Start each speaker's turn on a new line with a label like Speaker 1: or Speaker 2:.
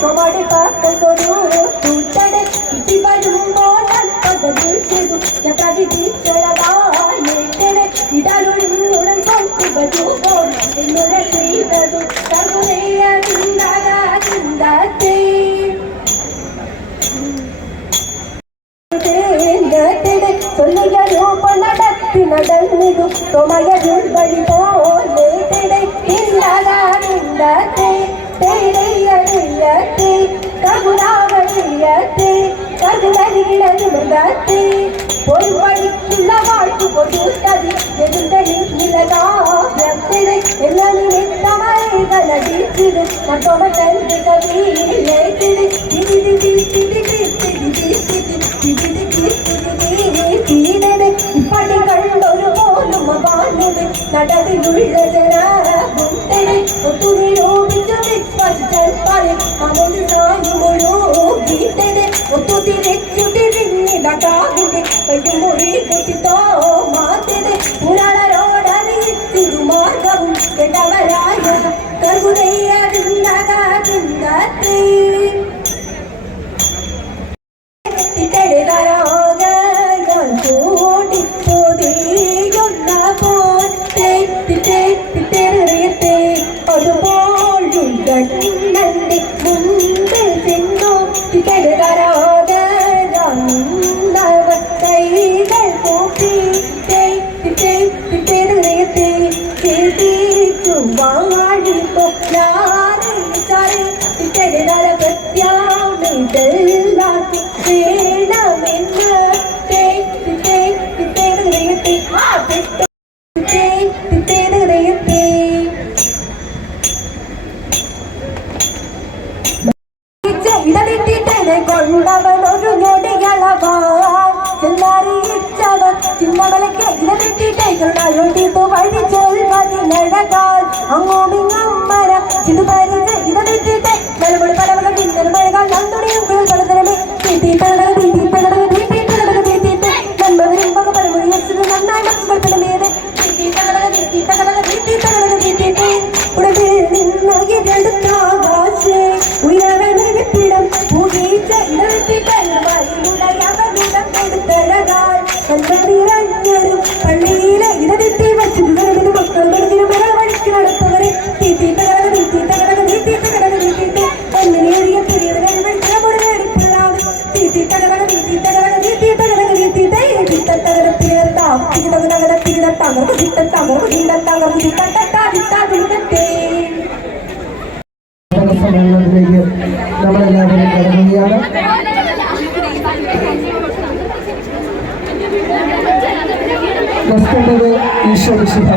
Speaker 1: ತೊಮಾಡಿ ಪಾತ್ರಗಳು ತೂಟಡೆ ಇಟಿಬರು ಮೋಡಲ್ಪದ ಬೀಳ್ಸಿದು ಜಗದಿ ಗೀತಳವಾಟೆಡೆ ಇಡಲು ನಿಮ್ಮೊಡನ್ ಕೊಂತು ಬದುಕೋ ನಿನ್ನೊಡ ಸೀದದು ತರುವೆಯ ತಿಂದಾಗ ತಿಂದತೆ ಸೊಲ್ಲಿಯ ರೂಪ ನಡತ್ತಿ ನಡನ್ನಿದು ತೊಮಯ ದುರ್ಬಳಿ ಪೋ ನೇತೆಡೆ ತಿಂದಾಗ ತಿಂದತೆ தெய்யடியத்தே ககுடாவடியத்தே ககுடலிகளது முகத்தே ஒரு படிக்குள்ள வாழ்த்து கொடுத்தது எதிர்களில் இலகாக என்ன நினைத்தவரை கலடித்தது மற்றொரு தந்து கவியிலே திரு திரு திரு திரு நடந்து உள்ளதரா വാഴിപ്പോ 哦，我的
Speaker 2: സമ്മേളനത്തിലേക്ക് നമ്മളെല്ലാവരും കടക്കുകയാണ്. പ്രസ്തുത ഈശോ വിശുദ്ധ